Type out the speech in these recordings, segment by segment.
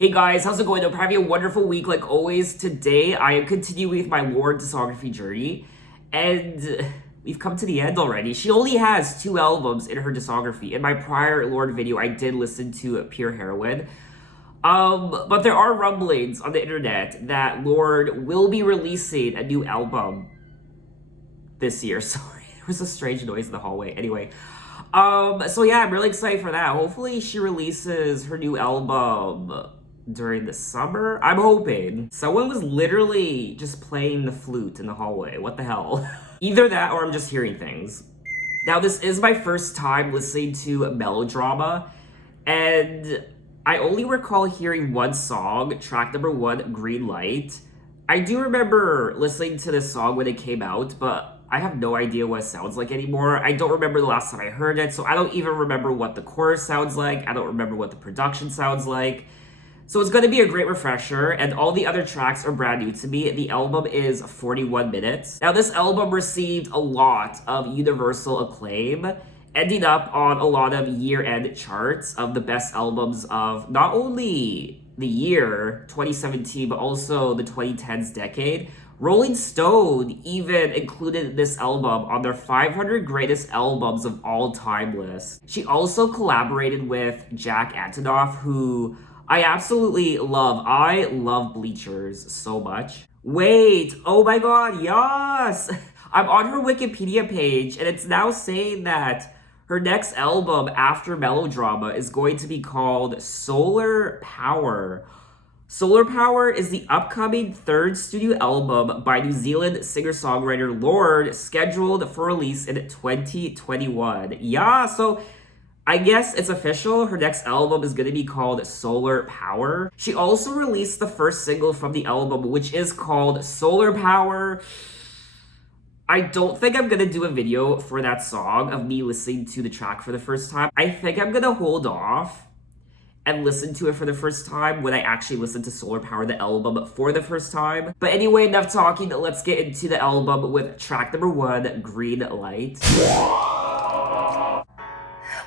Hey guys, how's it going? Hope you're having a wonderful week like always. Today, I am continuing with my Lorde discography journey, and we've come to the end already. She only has 2 albums in her discography. In my prior Lorde video, I did listen to Pure Heroine. But there are rumblings on the internet that Lorde will be releasing a new album this year. Sorry, there was a strange noise in the hallway. Anyway, so yeah, I'm really excited for that. Hopefully she releases her new album during the summer. I'm hoping. Someone was literally just playing the flute in the hallway. What the hell? Either that or I'm just hearing things. Now, this is my first time listening to Melodrama, and I only recall hearing one song, track number 1, Green Light. I do remember listening to this song when it came out, but I have no idea what it sounds like anymore. I don't remember the last time I heard it, so I don't even remember what the chorus sounds like. I don't remember what the production sounds like. So it's going to be a great refresher, and all the other tracks are brand new to me. The album is 41 minutes. Now, this album received a lot of universal acclaim, ending up on a lot of year-end charts of the best albums of not only the year 2017, but also the 2010s decade. Rolling Stone even included this album on their 500 greatest albums of all time list. She also collaborated with Jack Antonoff, who I absolutely love. I love Bleachers so much. Wait, oh my god, yes! I'm on her Wikipedia page, and it's now saying that her next album after Melodrama is going to be called Solar Power. Solar Power is the upcoming 3rd studio album by New Zealand singer-songwriter Lorde, scheduled for release in 2021. Yeah, so I guess it's official. Her next album is going to be called Solar Power. She also released the first single from the album, which is called Solar Power. I don't think I'm going to do a video for that song of me listening to the track for the first time. I think I'm going to hold off and listen to it for the first time when I actually listen to Solar Power, the album, for the first time. But anyway, enough talking. Let's get into the album with track number 1, Green Light.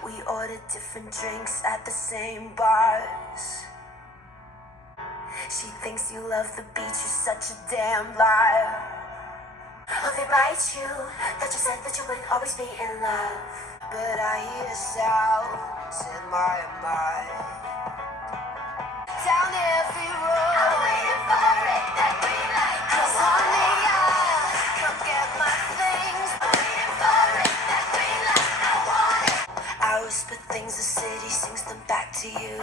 We ordered different drinks at the same bars. She thinks you love the beach, you're such a damn liar. Oh, they bite you, that you said that you would always be in love. But I hear the sounds in my mind. Down every road, I'm waiting for it, that green light. 'Cause on the aisle, come get my things. I'm waiting for it, that green light, I want it. I whisper things, the city sings them back to you.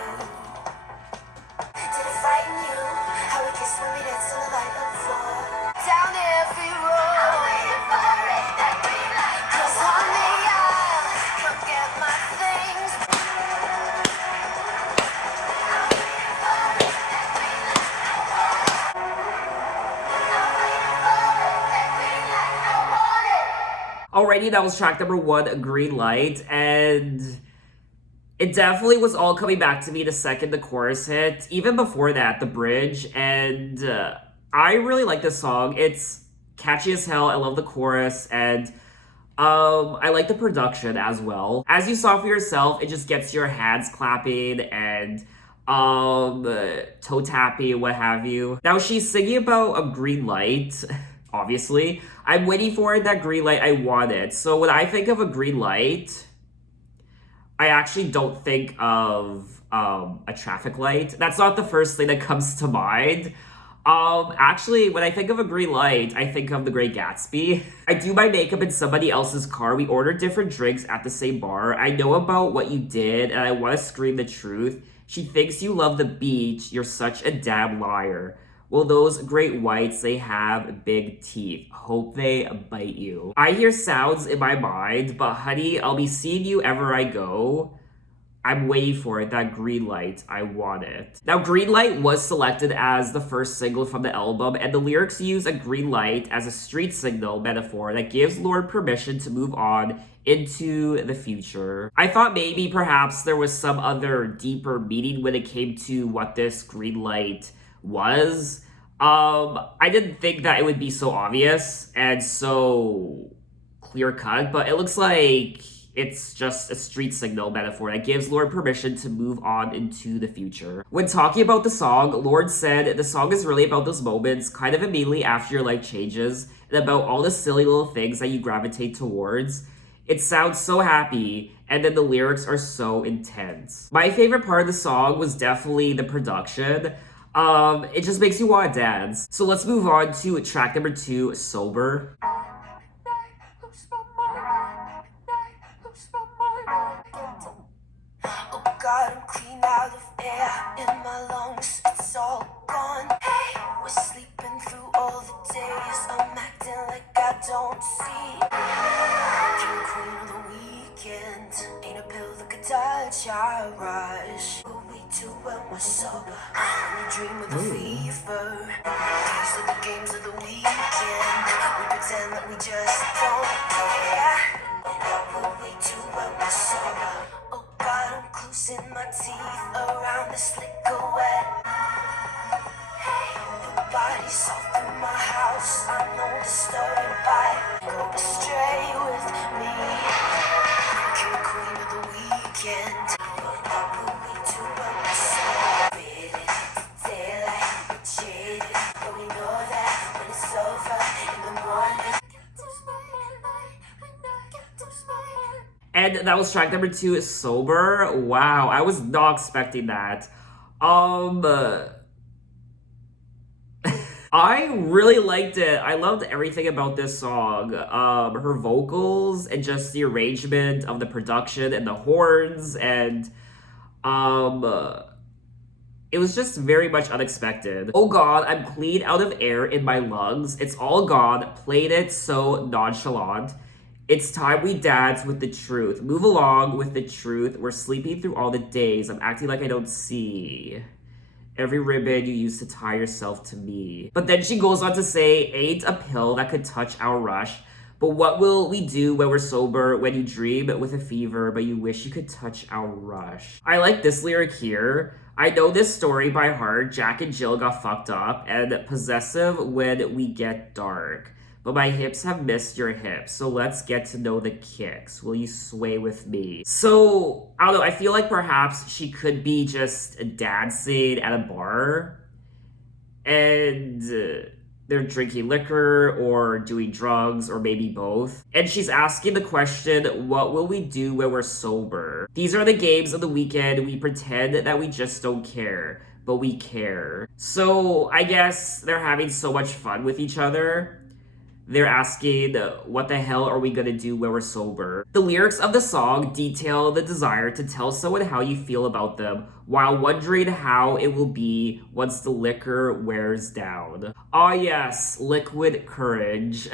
Did it frighten you? How we kissed when we danced on the light of the floor. Down every road, I'm waiting for it, that green light. 'Cause on the aisle, come get my things. I'm waiting for it, that green light, I want it. I'm waiting for it, that green light, I want it. Alrighty, that was track number 1, Green Light, and it definitely was all coming back to me the second the chorus hit. Even before that, the bridge, and I really like this song. It's catchy as hell. I love the chorus, and I like the production as well. As you saw for yourself, it just gets your hands clapping and toe tapping, what have you. Now, she's singing about a green light. Obviously, I'm waiting for that green light I wanted. So when I think of a green light, I actually don't think of a traffic light. That's not the first thing that comes to mind. Actually, when I think of a green light, I think of The Great Gatsby. I do my makeup in somebody else's car. We ordered different drinks at the same bar. I know about what you did, and I want to scream the truth. She thinks you love the beach. You're such a damn liar. Well, those great whites, they have big teeth. Hope they bite you. I hear sounds in my mind, but honey, I'll be seeing you ever I go. I'm waiting for it, that green light, I want it. Now, Green Light was selected as the first single from the album, and the lyrics use a green light as a street signal metaphor that gives Lorde permission to move on into the future. I thought maybe perhaps there was some other deeper meaning when it came to what this green light was. I didn't think that it would be so obvious and so clear cut, but it looks like It's just a street signal metaphor that gives Lorde permission to move on into the future. When talking about the song, Lorde said the song is really about those moments kind of immediately after your life changes and about all the silly little things that you gravitate towards. It sounds so happy, and then the lyrics are so intense. My favorite part of the song was definitely the production. It just makes you want to dance. So let's move on to track number 2, Sober. Oh God, I'm clean out of air in my lungs, it's all gone. Hey, we're sleeping through all the days, I'm acting like I don't see. King queen of the weekend, ain't a pill that could touch our rush. But we too well my sober, we dream of the fever. These are the games of the weekend, we pretend that we just don't care. But we too well my sober. Oh God, I'm closing my teeth around this liquor wet. Hey, your body's all through my house. I know the story by go astray with me. King queen of the weekend. But we too well myself. Daylight, we're jaded, but we know that when it's over in the morning. And that was track number 2, Sober. Wow, I was not expecting that. I really liked it. I loved everything about this song. Her vocals and just the arrangement of the production and the horns and it was just very much unexpected. Oh God, I'm clean out of air in my lungs. It's all gone. Played it so nonchalant. It's time we dance with the truth. Move along with the truth. We're sleeping through all the days. I'm acting like I don't see every ribbon you used to tie yourself to me. But then she goes on to say, ain't a pill that could touch our rush. But what will we do when we're sober, when you dream with a fever, but you wish you could touch our rush? I like this lyric here. I know this story by heart. Jack and Jill got fucked up and possessive when we get dark. But my hips have missed your hips, so let's get to know the kicks. Will you sway with me? So, I don't know, I feel like perhaps she could be just dancing at a bar and they're drinking liquor or doing drugs or maybe both. And she's asking the question, what will we do when we're sober? These are the games of the weekend. We pretend that we just don't care, but we care. So, I guess they're having so much fun with each other. They're asking, what the hell are we gonna do when we're sober? The lyrics of the song detail the desire to tell someone how you feel about them while wondering how it will be once the liquor wears down. Ah yes, liquid courage.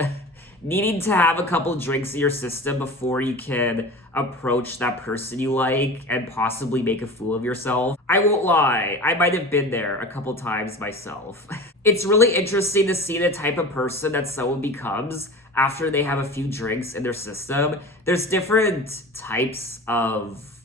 Needing to have a couple drinks in your system before you can approach that person you like and possibly make a fool of yourself. I won't lie, I might have been there a couple times myself. It's really interesting to see the type of person that someone becomes after they have a few drinks in their system. There's different types of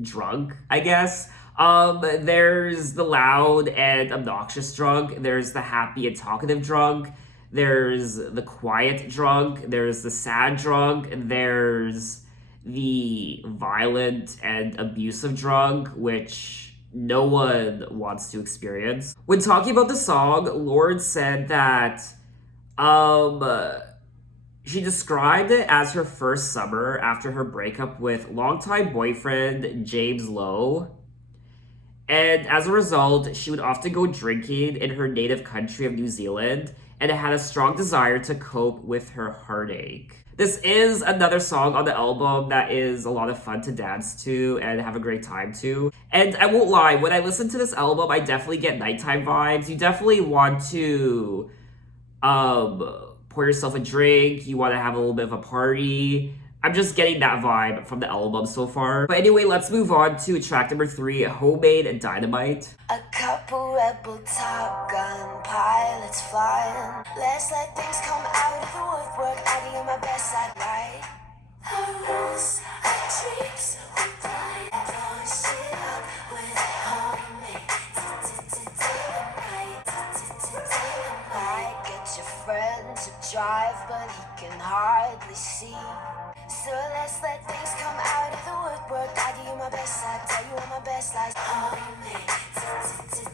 drunk, I guess. There's the loud and obnoxious drunk. There's the happy and talkative drunk. There's the quiet drunk. There's the sad drunk. There's the violent and abusive drunk, which no one wants to experience. When talking about the song, Lorde said that she described it as her first summer after her breakup with longtime boyfriend James Lowe. And as a result, she would often go drinking in her native country of New Zealand and had a strong desire to cope with her heartache. This is another song on the album that is a lot of fun to dance to and have a great time to. And I won't lie, when I listen to this album, I definitely get nighttime vibes. You definitely want to pour yourself a drink, you want to have a little bit of a party. I'm just getting that vibe from the album so far. But anyway, let's move on to track number 3, Homemade Dynamite. A couple rebel Top Gun pilots flying. Let's let things come out of the woodwork. I give you my best at night. The rules, the tricks, we play. Blowing shit up with homemade dynamite. Get your friend to drive, but he can hardly see. So let's let things come work, I give you my best, I tell you all my best lies. Homemade,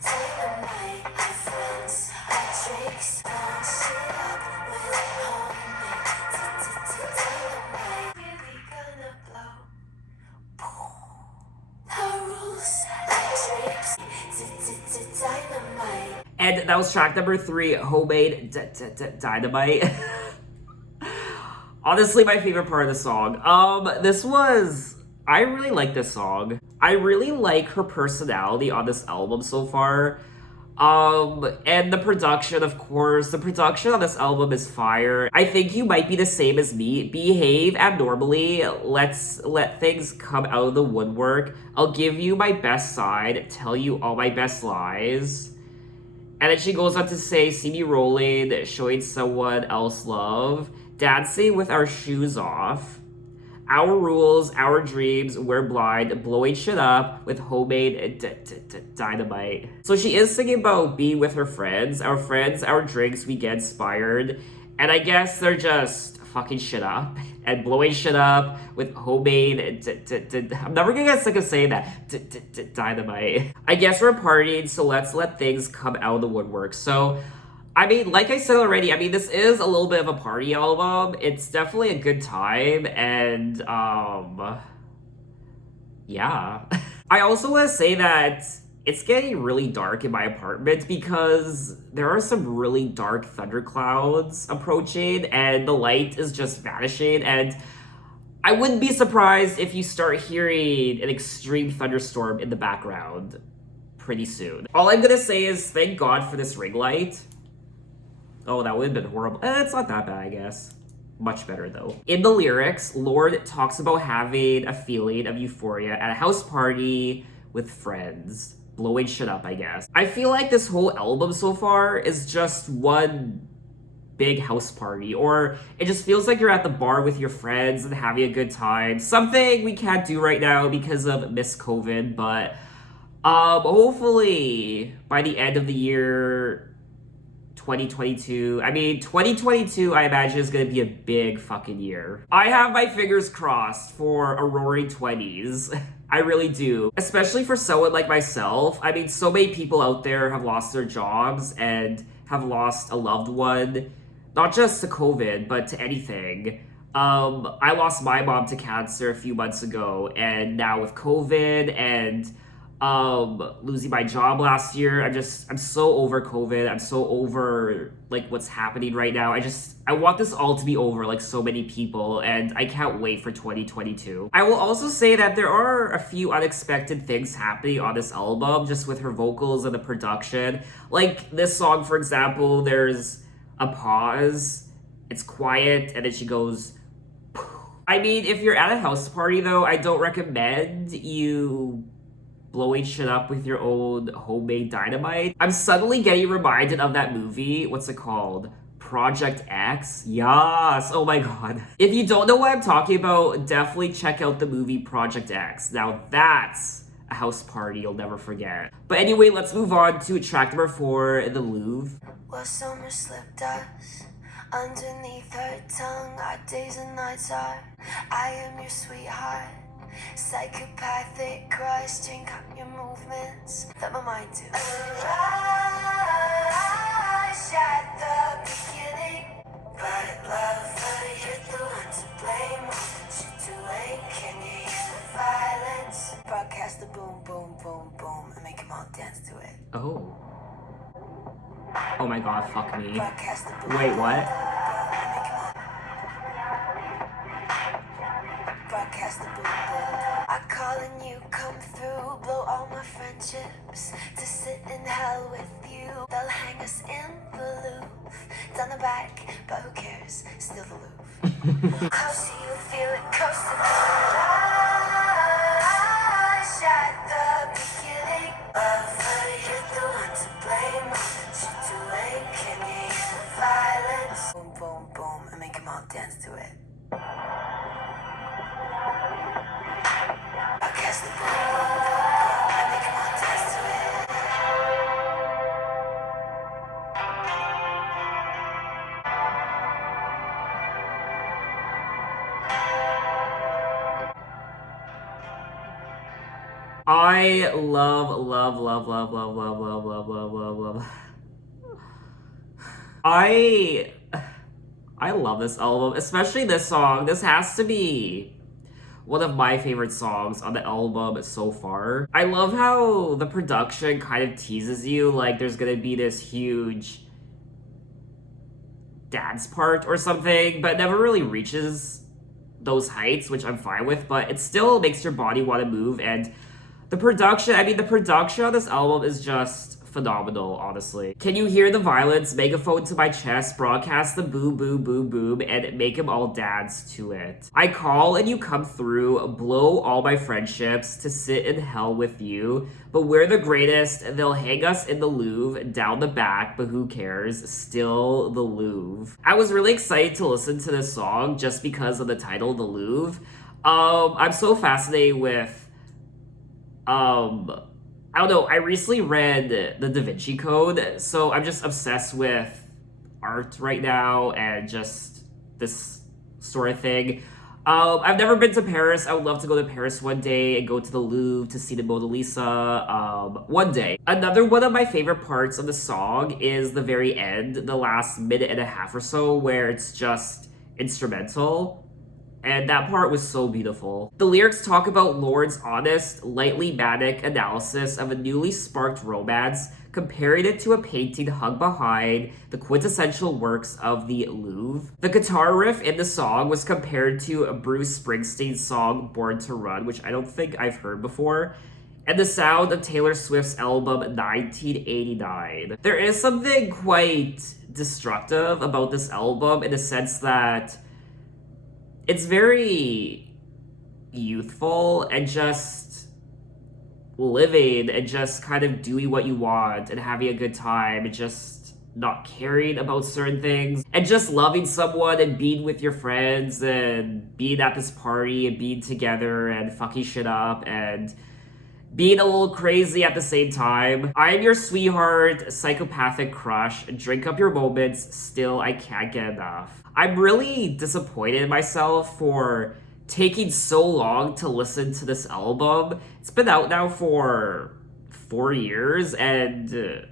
dynamite. My friends, our drinks, don't shit up with homemade, dynamite. Really gonna blow. The rules, like drinks, dynamite. And that was track number 3, Homemade Dynamite. Honestly, my favorite part of the song. I really like this song. I really like her personality on this album so far. And the production, of course. The production on this album is fire. I think you might be the same as me. Behave abnormally. Let things come out of the woodwork. I'll give you my best side. Tell you all my best lies. And then she goes on to say, see me rolling, showing someone else love, dancing with our shoes off, our rules, our dreams, we're blind, blowing shit up with homemade dynamite. So she is singing about being with her friends, our drinks, we get inspired, and I guess they're just fucking shit up and blowing shit up with homemade I'm never gonna get sick of saying that dynamite. I guess we're partying, so let's let things come out of the woodwork. So I mean, like I said already, I mean, this is a little bit of a party album. It's definitely a good time, and yeah. I also want to say that it's getting really dark in my apartment because there are some really dark thunderclouds approaching and the light is just vanishing, and I wouldn't be surprised if you start hearing an extreme thunderstorm in the background pretty soon. All I'm gonna say is thank God for this ring light. Oh, that would have been horrible. It's not that bad, I guess. Much better, though. In the lyrics, Lorde talks about having a feeling of euphoria at a house party with friends. Blowing shit up, I guess. I feel like this whole album so far is just one big house party, or it just feels like you're at the bar with your friends and having a good time. Something we can't do right now because of Miss COVID, but hopefully by the end of the year, 2022. I mean, 2022, I imagine, is going to be a big fucking year. I have my fingers crossed for a roaring 20s. I really do. Especially for someone like myself. I mean, so many people out there have lost their jobs and have lost a loved one. Not just to COVID, but to anything. I lost my mom to cancer a few months ago, and now with COVID and losing my job last year, I'm so over COVID. I'm so over like what's happening right now. I want this all to be over, like so many people, and I can't wait for 2022. I will also say that there are a few unexpected things happening on this album, just with her vocals and the production. Like this song, for example, there's a pause, it's quiet, and then she goes, I mean, if you're at a house party though, I don't recommend you blowing shit up with your own homemade dynamite. I'm suddenly getting reminded of that movie. What's it called? Project X? Yes! Oh my god. If you don't know what I'm talking about, definitely check out the movie Project X. Now that's a house party you'll never forget. But anyway, let's move on to track number 4, The Louvre. Well, summer slipped us underneath her tongue. Our days and nights are, I am your sweetheart. Psychopathic crush, drink up your movements. Let my mind do. Rush at the beginning, but love, you're the one to blame. What you doing? Can you hear the violence? Broadcast the boom, boom, boom, boom, and make them all dance to it. Oh. Oh my god, fuck me. Broadcast the boom. Wait, what? Broadcast the boom, boom. I call and you come through, blow all my friendships to sit in hell with you. They'll hang us in the Louvre, down the back, but who cares? Still the Louvre. Close to you, feel it close to me. Rush at the beginning. Love, you're the one to blame. What you doing? Can you hear the violence? Boom, boom, boom, and make them all dance to it. Broadcast the boom, boom, boom, and make them all dance to it. I love, love, love, love, love, love, love, love, love, love, love. I love this album, especially this song. This has to be one of my favorite songs on the album so far. I love how the production kind of teases you, like there's gonna be this huge dance part or something, but it never really reaches those heights, which I'm fine with, but it still makes your body want to move. And the production on this album is just phenomenal, honestly. Can you hear the violence? Megaphone to my chest, broadcast the boom, boom, boom, boom, and make them all dance to it. I call and you come through, blow all my friendships to sit in hell with you. But we're the greatest, they'll hang us in the Louvre, down the back, but who cares? Still the Louvre. I was really excited to listen to this song just because of the title, The Louvre. I'm so fascinated with I don't know, I recently read the Da Vinci Code, so I'm just obsessed with art right now and just this sort of thing. I've never been to Paris. I would love to go to Paris one day and go to the Louvre to see the Mona Lisa one day. Another one of my favorite parts of the song is the very end, the last minute and a half or so, where it's just instrumental. And that part was so beautiful. The lyrics talk about Lorde's honest, lightly manic analysis of a newly sparked romance, comparing it to a painting hung behind the quintessential works of the Louvre. The guitar riff in the song was compared to a Bruce Springsteen's song Born to Run, which I don't think I've heard before, and the sound of Taylor Swift's album 1989. There is something quite destructive about this album in the sense that it's very youthful and just living and just kind of doing what you want and having a good time and just not caring about certain things and just loving someone and being with your friends and being at this party and being together and fucking shit up and being a little crazy at the same time. I am your sweetheart, psychopathic crush, drink up your moments, still I can't get enough. I'm really disappointed in myself for taking so long to listen to this album. It's been out now for 4 years and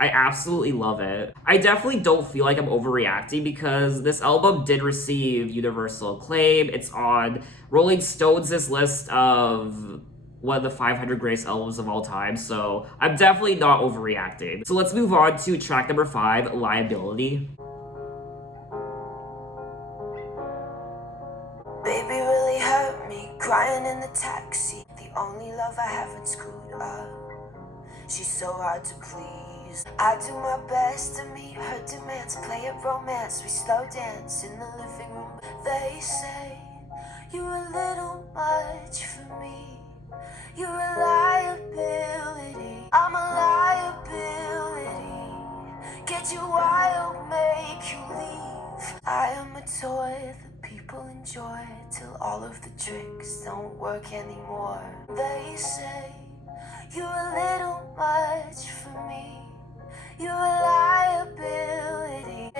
I absolutely love it. I definitely don't feel like I'm overreacting because this album did receive universal acclaim. It's on Rolling Stones' list of one of the 500 greatest albums of all time, so I'm definitely not overreacting. So let's move on to track number 5, Liability. Baby really hurt me, crying in the taxi. The only love I haven't screwed up. She's so hard to please. I do my best to meet her demands, play a romance, we slow dance in the living room. They say you're a little much for me. You're a liability, I'm a liability. Get you wild, make you leave. I am a toy that people enjoy till all of the tricks don't work anymore. They say you're a little much for me. You're a liability.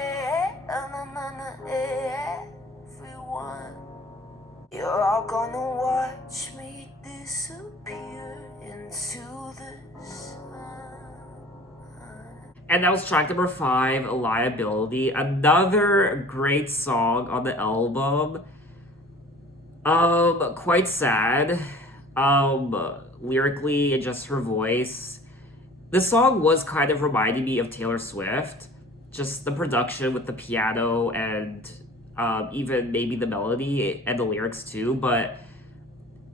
Everyone, you're all gonna watch me disappear into the sun. And that was track number 5, Liability. Another great song on the album. Quite sad. Lyrically and just her voice. This song was kind of reminding me of Taylor Swift. Just the production with the piano and even maybe the melody and the lyrics too, but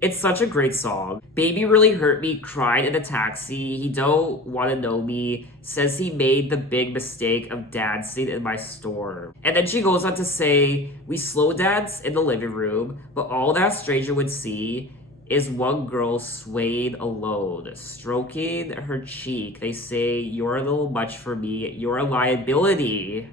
it's such a great song. Baby really hurt me, cried in a taxi. He don't want to know me. Says he made the big mistake of dancing in my store. And then she goes on to say, we slow dance in the living room, but all that stranger would see is one girl swayed alone, stroking her cheek. They say, you're a little much for me. You're a liability.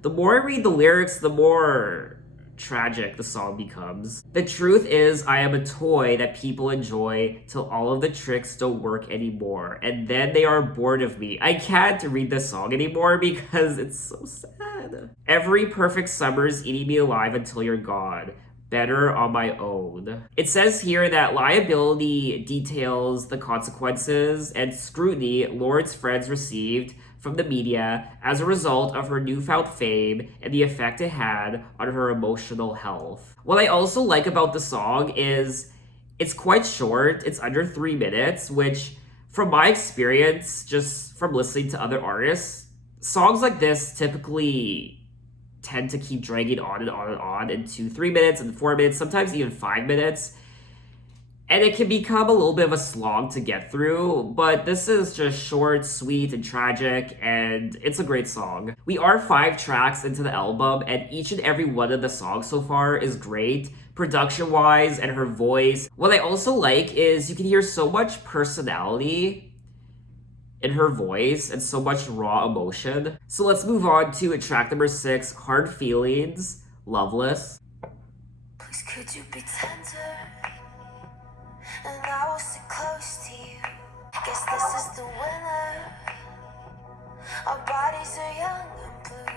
The more I read the lyrics, the more tragic the song becomes. The truth is, I am a toy that people enjoy till all of the tricks don't work anymore, and then they are bored of me. I can't read this song anymore because it's so sad. Every perfect summer's eating me alive until you're gone. better on my own. It says here that Liability details the consequences and scrutiny Lorde's friends received from the media as a result of her newfound fame and the effect it had on her emotional health. What I also like about the song is it's quite short. It's under 3 minutes, which from my experience, just from listening to other artists, songs like this typically tend to keep dragging on and on and on into 3 minutes and 4 minutes, sometimes even 5 minutes. And it can become a little bit of a slog to get through, but this is just short, sweet, and tragic, and it's a great song. We are 5 tracks into the album, and each and every one of the songs so far is great, production-wise and her voice. What I also like is you can hear so much personality in her voice and so much raw emotion. So let's move on to track number 6, Hard Feelings, Loveless. Please could you be tender? And I will sit close to you. Guess this is the winner. Our bodies are young and blue.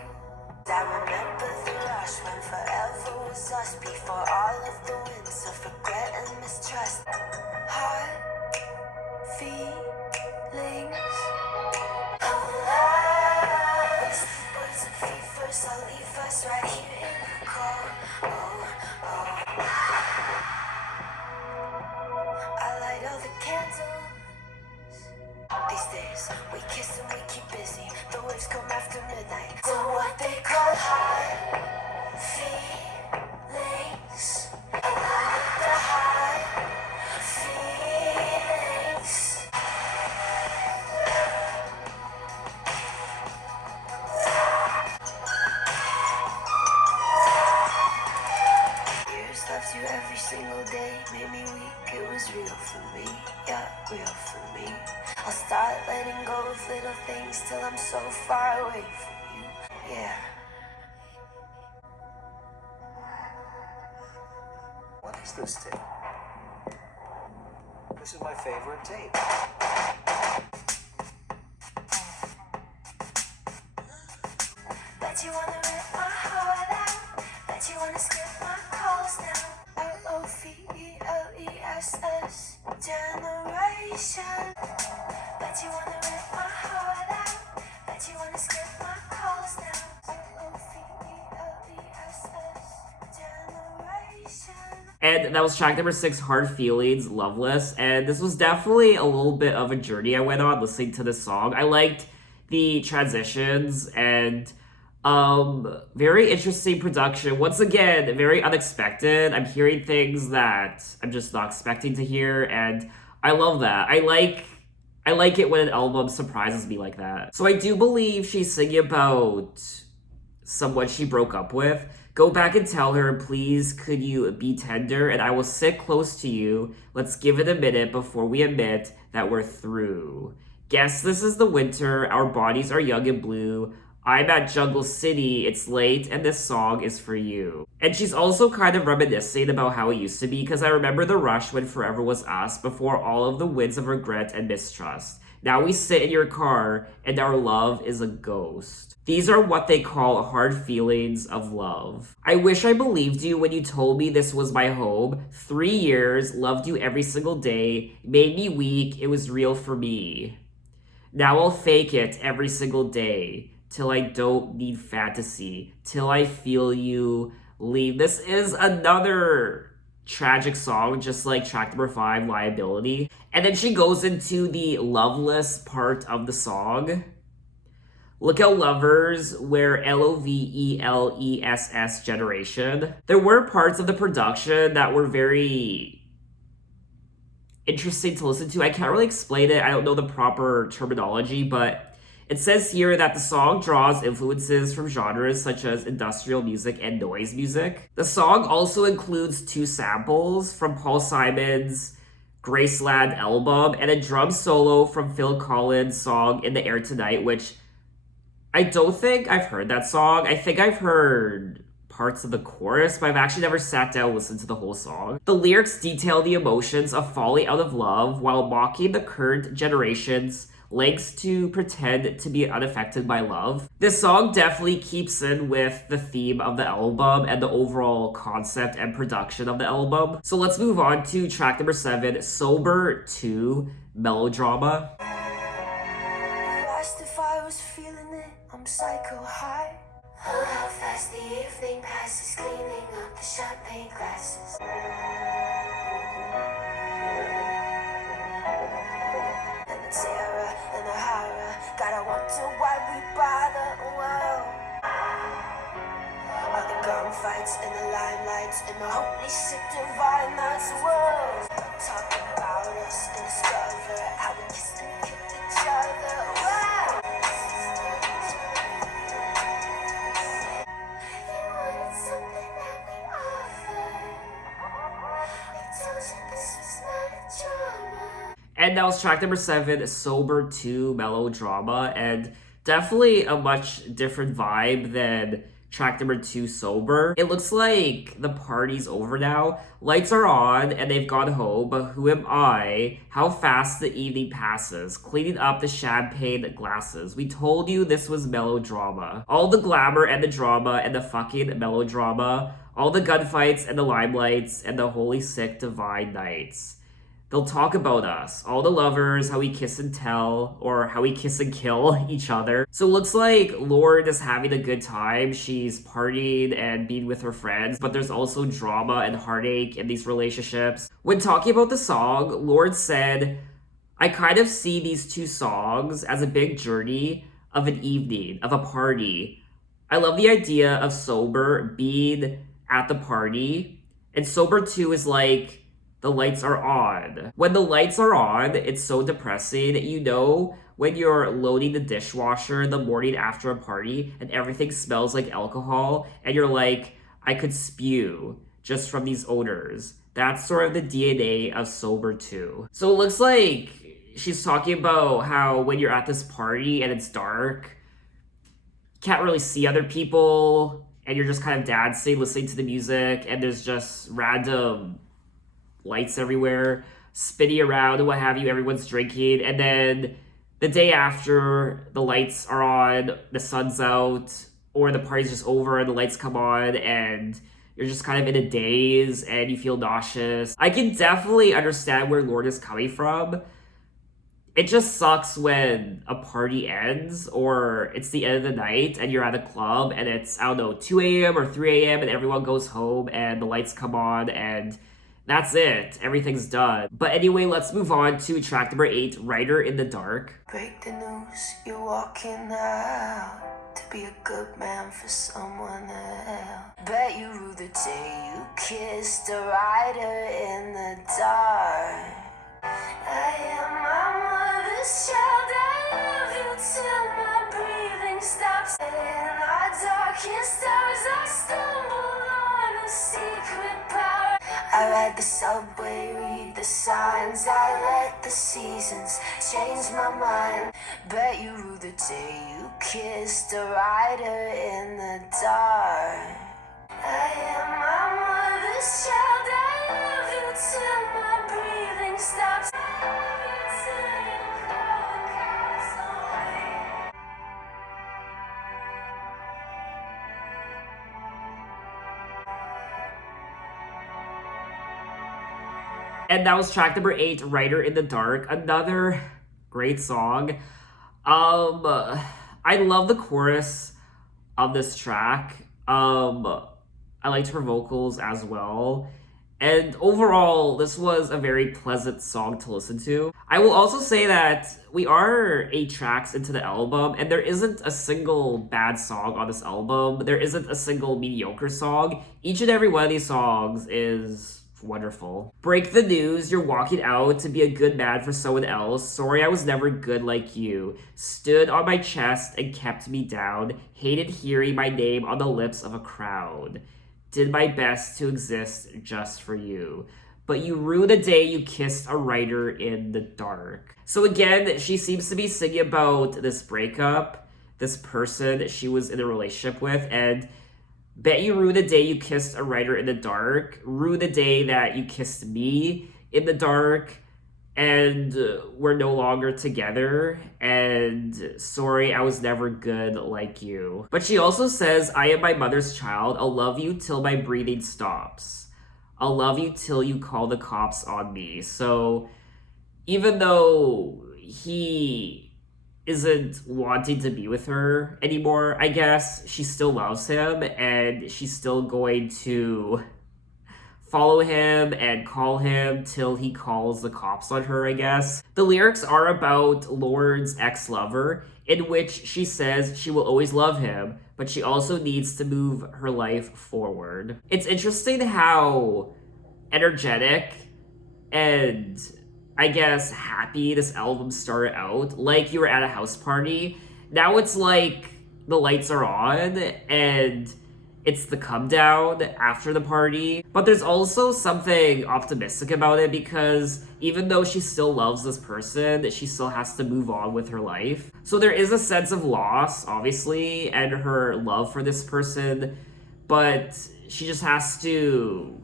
I remember the rush when forever was us, before all of the winds of regret and mistrust. Heart, feelings, loveless. Birds and fevers, I'll leave us right here in the cold. I light all the candles. These days, we kiss and we keep busy. The waves come after midnight. So what they call high feelings. Along with the high feelings. Years loved you every single day. Made me weak, it was real for me. Yeah, real for me. I'll start letting go of little things till I'm so far away from you. Yeah. What is this tape? This is my favorite tape. Bet you wanna rip my heart out. Bet you wanna skip my calls now. Loveless generation. Bet you wanna rip my heart out. Bet you wanna skip my calls now. Loveless generation. And that was track number 6, Hard Feelings, Loveless. And this was definitely a little bit of a journey I went on listening to this song. I liked the transitions and very interesting production. Once again, very unexpected. I'm hearing things that I'm just not expecting to hear, and I love that. I like it when an album surprises me like that. So I do believe she's singing about someone she broke up with. Go back and tell her, please, could you be tender, and I will sit close to you. Let's give it a minute before we admit that we're through. Guess this is the winter, our bodies are young and blue. I'm at Jungle City, it's late, and this song is for you. And she's also kind of reminiscing about how it used to be, because I remember the rush when forever was us before all of the winds of regret and mistrust. Now we sit in your car, and our love is a ghost. These are what they call hard feelings of love. I wish I believed you when you told me this was my home. 3 years, loved you every single day, made me weak, it was real for me. Now I'll fake it every single day. Till I don't need fantasy, till I feel you leave. This is another tragic song, just like track number 5, Liability. And then she goes into the loveless part of the song. Look how lovers wear loveless generation. There were parts of the production that were very interesting to listen to. I can't really explain it. I don't know the proper terminology, but it says here that the song draws influences from genres such as industrial music and noise music. The song also includes 2 samples from Paul Simon's Graceland album and a drum solo from Phil Collins' song In the Air Tonight, which I don't think I've heard that song. I think I've heard parts of the chorus, but I've actually never sat down and listened to the whole song. The lyrics detail the emotions of falling out of love while mocking the current generation's likes to pretend to be unaffected by love. This song definitely keeps in with the theme of the album and the overall concept and production of the album. So let's move on to track number 7, Sober 2, Melodrama. Lost if I was feeling it, I'm psycho high. Oh, how fast the evening passes, cleaning up the champagne glasses. And the terror and the horror, gotta wonder why we bother. Whoa. All the gunfights and the limelights and the holy shit divine nights. Whoa. Don't talk about us and discover how we kissed and kicked each other. Whoa. And that was track number 7, Sober 2, Melodrama, and definitely a much different vibe than track number 2, Sober. It looks like the party's over now. Lights are on and they've gone home, but who am I? How fast the evening passes, cleaning up the champagne glasses. We told you this was melodrama. All the glamour and the drama and the fucking melodrama, all the gunfights and the limelights and the holy sick divine nights. They'll talk about us, all the lovers, how we kiss and tell, or how we kiss and kill each other. So it looks like Lorde is having a good time. She's partying and being with her friends, but there's also drama and heartache in these relationships. When talking about the song, Lorde said, I kind of see these two songs as a big journey of an evening, of a party. I love the idea of Sober being at the party, and Sober 2 is like, the lights are on. When the lights are on, it's so depressing. You know, when you're loading the dishwasher the morning after a party and everything smells like alcohol and you're like, I could spew just from these odors. That's sort of the DNA of Sober 2. So it looks like she's talking about how when you're at this party and it's dark, can't really see other people and you're just kind of dancing, listening to the music, and there's just random lights everywhere, spinning around and what have you, everyone's drinking, and then the day after, the lights are on, the sun's out, or the party's just over and the lights come on, and you're just kind of in a daze and you feel nauseous. I can definitely understand where Lorde is coming from. It just sucks when a party ends, or it's the end of the night and you're at a club and it's, I don't know, 2 a.m. or 3 a.m. and everyone goes home and the lights come on and that's it. Everything's done. But anyway, let's move on to track number 8, Writer in the Dark. Break the news, you're walking out to be a good man for someone else. Bet you rue the day you kissed a rider in the dark. I am my mother's child, I love you till my breathing stops. In our darkest hours, I stumble on a secret power. I ride the subway, read the signs, I let the seasons change my mind. Bet you rue the day you kissed a rider in the dark. I am my mother's child, I love you till my breathing stops. I love you till you call the cops on me. And that was track number 8, Writer in the Dark. Another great song. I love the chorus of this track. I liked her vocals as well. And overall, this was a very pleasant song to listen to. I will also say that we are 8 tracks into the album, and there isn't a single bad song on this album. There isn't a single mediocre song. Each and every one of these songs is wonderful. Break the news, you're walking out to be a good man for someone else. Sorry I was never good like you. Stood on my chest and kept me down. Hated hearing my name on the lips of a crowd. Did my best to exist just for you. But you ruined the day you kissed a writer in the dark. So again, she seems to be singing about this breakup, this person that she was in a relationship with, and bet you rue the day you kissed a writer in the dark. Rue the day that you kissed me in the dark. and we're no longer together, and sorry I was never good like you. But she also says, I am my mother's child. I'll love you till my breathing stops. I'll love you till you call the cops on me. So even though he isn't wanting to be with her anymore, I guess, she still loves him, and she's still going to follow him and call him till he calls the cops on her, I guess. The lyrics are about Lorde's ex-lover, in which she says she will always love him, but she also needs to move her life forward. It's interesting how energetic and, I guess, happy this album started out. Like you were at a house party. Now it's like the lights are on and it's the come down after the party. But there's also something optimistic about it, because even though she still loves this person, she still has to move on with her life. So there is a sense of loss, obviously, and her love for this person, but she just has to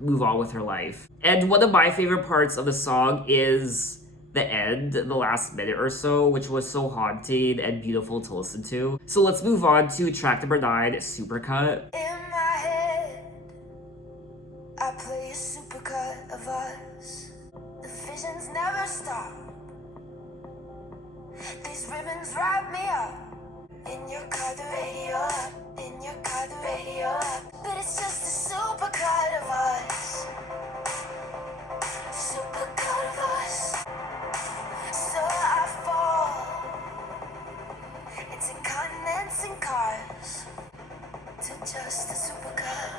move on with her life. And one of my favorite parts of the song is the end, the last minute or so, which was so haunting and beautiful to listen to. So let's move on to track number 9, Supercut. In my head, I play a supercut of us. The visions never stop. These ribbons wrap me up. In your car, the radio up. In your car, the radio up. But it's just a supercut of us. Supercut of us. So I fall into continents and cars to just a supercut.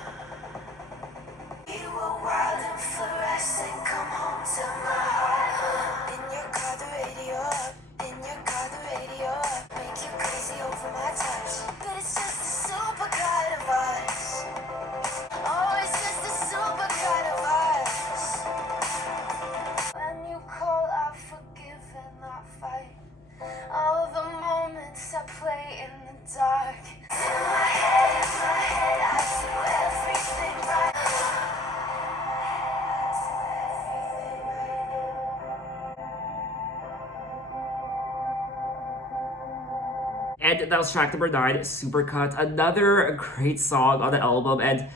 You were wild and fluorescent. Come home to my heart. In your car, the radio up. In your car, the radio up. Make you crazy over my touch. But it's just a supercut of us. Oh, it's just a supercut of us. When you call, I forgive and I fight. All the moments I play in the dark. In my head, I do everything right. And that was track number 9, Supercut. Another great song on the album, and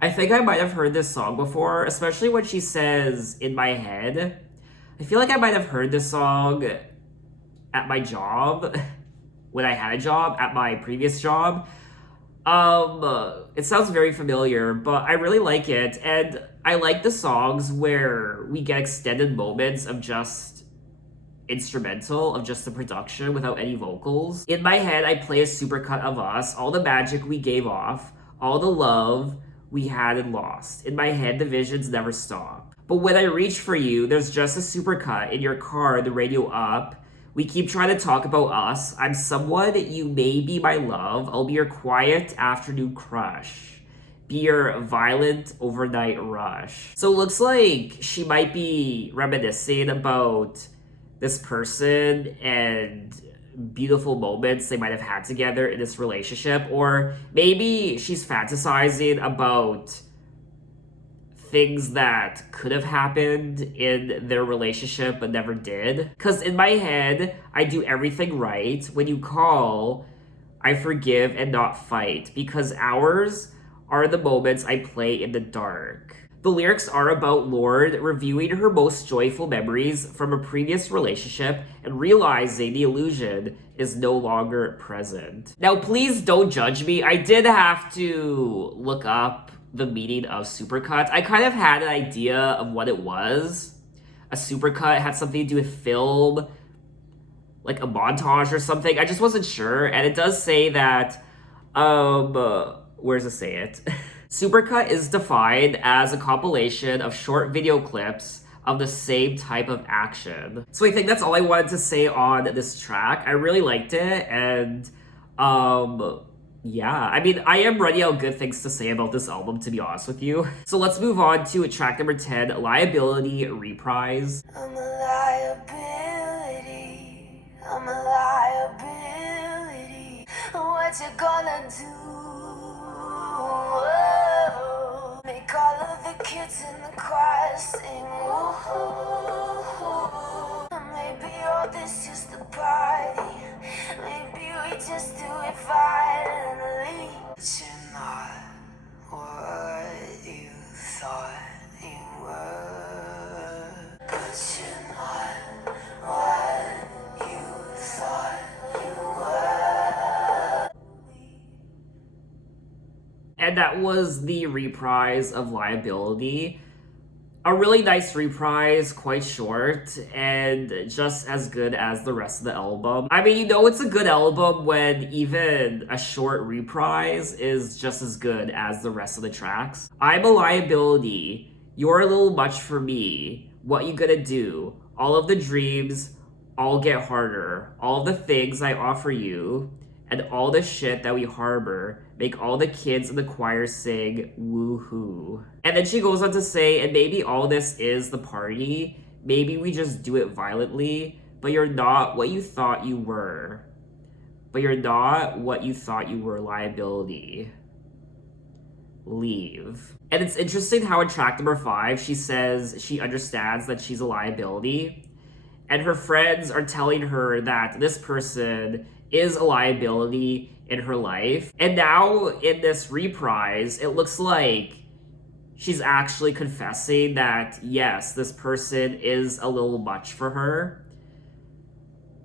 I think I might have heard this song before, especially when she says, in my head. I feel like I might have heard this song at my job, when I had a job, at my previous job. It sounds very familiar, but I really like it, and I like the songs where we get extended moments of just instrumental, of just the production without any vocals. In my head, I play a supercut of us, all the magic we gave off, all the love we had and lost. In my head, the visions never stop. But when I reach for you, there's just a supercut. In your car, the radio up. We keep trying to talk about us. I'm someone, you may be my love. I'll be your quiet afternoon crush. Be your violent overnight rush. So it looks like she might be reminiscing about this person and beautiful moments they might have had together in this relationship, or maybe she's fantasizing about things that could have happened in their relationship but never did. Because in my head, I do everything right. When you call, I forgive and not fight, because ours are the moments I play in the dark. The lyrics are about Lorde reviewing her most joyful memories from a previous relationship and realizing the illusion is no longer present. Now, please don't judge me. I did have to look up the meaning of supercut. I kind of had an idea of what it was. A supercut had something to do with film, like a montage or something. I just wasn't sure. And it does say that, where does it say it? Supercut is defined as a compilation of short video clips of the same type of action. So I think that's all I wanted to say on this track. I really liked it, and yeah, I mean, I am running out of good things to say about this album, to be honest with you. So let's move on to track number 10, Liability, Reprise. I'm a liability. I'm a liability. What you gonna do? Whoa. Make all of the kids in the choir sing. Ooh. just do it violently. But you're not what you thought you were. But you're not what you thought you were. And that was the reprise of Liability. A really nice reprise, quite short, and just as good as the rest of the album. I mean, you know it's a good album when even a short reprise is just as good as the rest of the tracks. I'm a Liability, you're a little much for me, what you gonna do, all of the dreams, all get harder, all the things I offer you, and all the shit that we harbor make all the kids in the choir sing woohoo. And then she goes on to say, and maybe all this is the party, maybe we just do it violently, but you're not what you thought you were. But you're not what you thought you were, Liability. Leave. And it's interesting how in track number 5, she says she understands that she's a liability, and her friends are telling her that this person is a liability in her life. And now in this reprise, it looks like she's actually confessing that, yes, this person is a little much for her.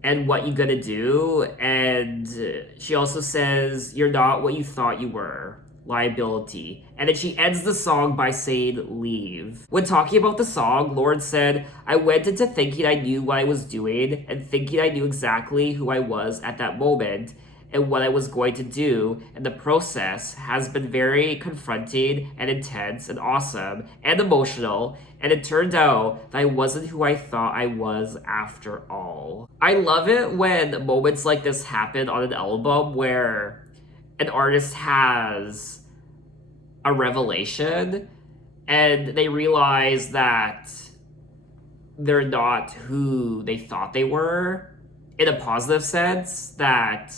And what you gonna do? And she also says, you're not what you thought you were. Liability. And then she ends the song by saying leave. When talking about the song, Lorde said, I went into thinking I knew what I was doing and thinking I knew exactly who I was at that moment and what I was going to do, and the process has been very confronting and intense and awesome and emotional, and it turned out that I wasn't who I thought I was after all. I love it when moments like this happen on an album where an artist has a revelation and they realize that they're not who they thought they were, in a positive sense, that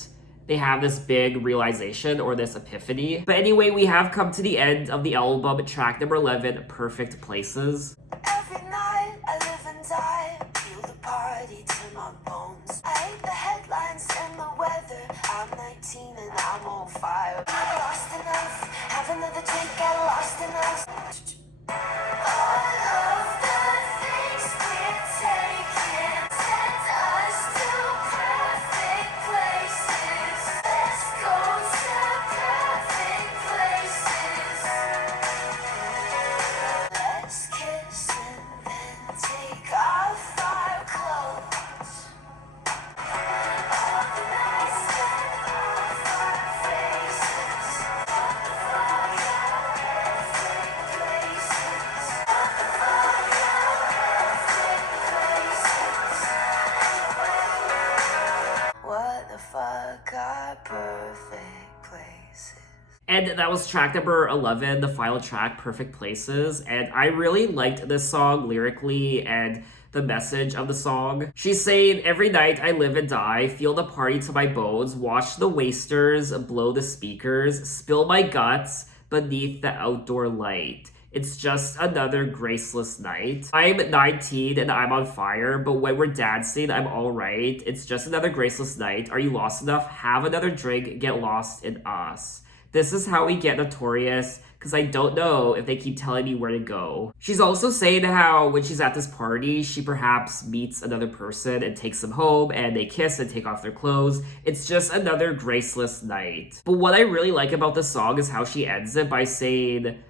they have this big realization or this epiphany. But anyway, we have come to the end of the album, track number 11, Perfect Places. Every night I live and die, feel the party to my bones. I hate the headlines and the weather. I'm 19 and I'm on fire. I lost enough, have another drink, get lost enough. All of the things we're taking send us to perfect places. Let's go to perfect places. Let's kiss and then take off our clothes. All the nights spent off our faces. What the fuck are perfect places? And that was track number 11, the final track, Perfect Places. And I really liked this song lyrically and the message of the song. She's saying, every night I live and die, feel the party to my bones, watch the wasters blow the speakers, spill my guts beneath the outdoor light. It's just another graceless night. I'm 19 and I'm on fire, but when we're dancing, I'm alright. It's just another graceless night. Are you lost enough? Have another drink, get lost in us. This is how we get notorious, because I don't know if they keep telling me where to go. She's also saying how when she's at this party, she perhaps meets another person and takes them home, and they kiss and take off their clothes. It's just another graceless night. But what I really like about this song is how she ends it by saying,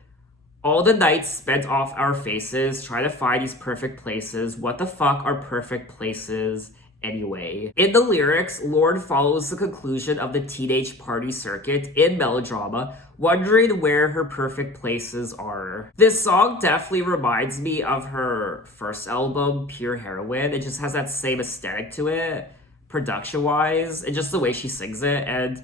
all the nights spent off our faces, trying to find these perfect places. What the fuck are perfect places anyway? In the lyrics, Lorde follows the conclusion of the teenage party circuit in Melodrama, wondering where her perfect places are. This song definitely reminds me of her first album, Pure Heroin. It just has that same aesthetic to it, production-wise, and just the way she sings it, and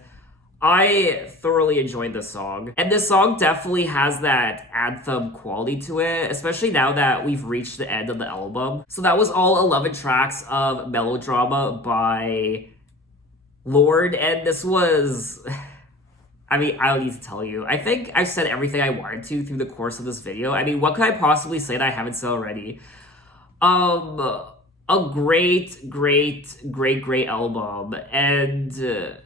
I thoroughly enjoyed this song. And this song definitely has that anthem quality to it, especially now that we've reached the end of the album. So that was all 11 tracks of Melodrama by Lorde, and this was... I mean, I don't need to tell you. I think I've said everything I wanted to through the course of this video. I mean, what could I possibly say that I haven't said already? A great album, and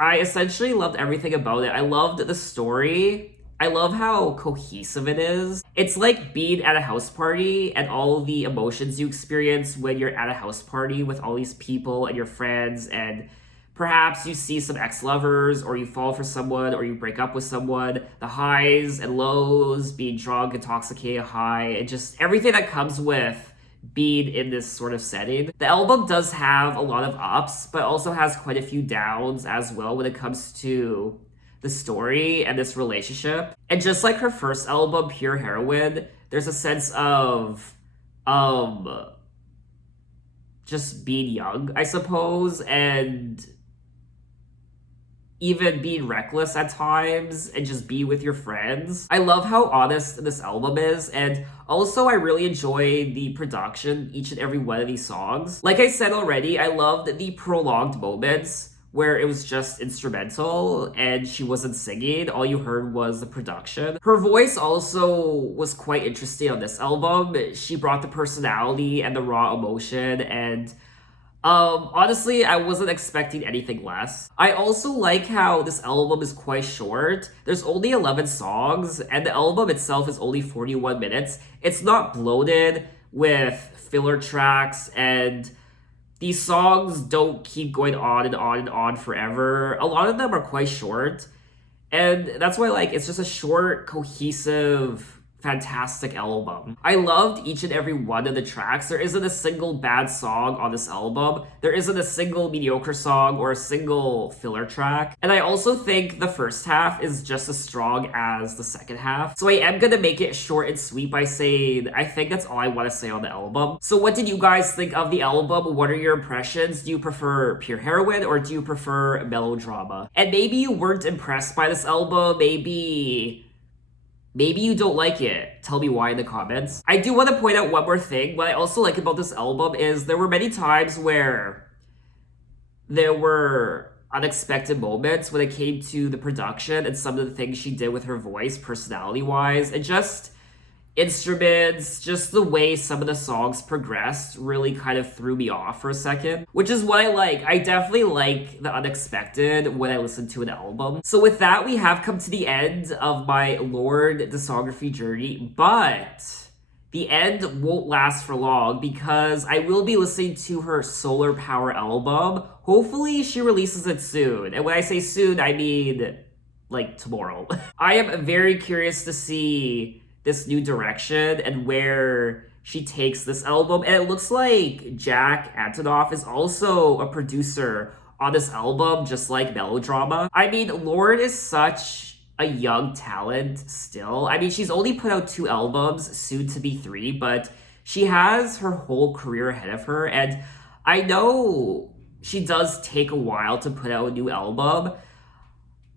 I essentially loved everything about it. I loved the story. I love how cohesive it is. It's like being at a house party and all the emotions you experience when you're at a house party with all these people and your friends, and perhaps you see some ex-lovers, or you fall for someone, or you break up with someone. The highs and lows, being drunk, intoxicated, high, and just everything that comes with being in this sort of setting. The album does have a lot of ups, but also has quite a few downs as well when it comes to the story and this relationship. And just like her first album, Pure Heroine, there's a sense of just being young, I suppose, and even being reckless at times and just be with your friends. I love how honest this album is, and also I really enjoy the production, each and every one of these songs. Like I said already, I loved the prolonged moments where it was just instrumental and she wasn't singing. All you heard was the production. Her voice also was quite interesting on this album. She brought the personality and the raw emotion, and honestly, I wasn't expecting anything less. I also like how this album is quite short. There's only 11 songs, and the album itself is only 41 minutes. It's not bloated with filler tracks, and these songs don't keep going on and on and on forever. A lot of them are quite short, and that's why, like, it's just a short, cohesive, fantastic album. I loved each and every one of the tracks. There isn't a single bad song on this album. There isn't a single mediocre song or a single filler track. And I also think the first half is just as strong as the second half. So I am gonna make it short and sweet by saying I think that's all I want to say on the album. So what did you guys think of the album? What are your impressions? Do you prefer Pure Heroine or do you prefer Melodrama? And maybe you weren't impressed by this album. Maybe you don't like it. Tell me why in the comments. I do want to point out one more thing. What I also like about this album is there were many times where there were unexpected moments when it came to the production and some of the things she did with her voice, personality-wise, and just instruments, just the way some of the songs progressed really kind of threw me off for a second, which is what I like. I definitely like the unexpected when I listen to an album. So with that, we have come to the end of my Lorde discography journey, but the end won't last for long because I will be listening to her Solar Power album. Hopefully she releases it soon. And when I say soon, I mean like tomorrow. I am very curious to see this new direction and where she takes this album. And it looks like Jack Antonoff is also a producer on this album, just like Melodrama. I mean, Lorde is such a young talent still. I mean, she's only put out 2 albums, soon to be 3, but she has her whole career ahead of her. And I know she does take a while to put out a new album,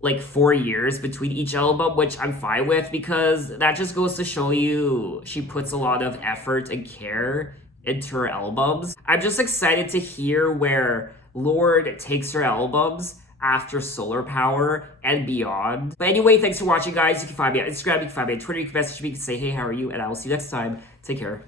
like 4 years between each album, which I'm fine with because that just goes to show you she puts a lot of effort and care into her albums. I'm just excited to hear where Lorde takes her albums after Solar Power and beyond. But anyway, thanks for watching, guys. You can find me on Instagram, you can find me on Twitter, you can message me, you can say, hey, how are you? And I will see you next time. Take care.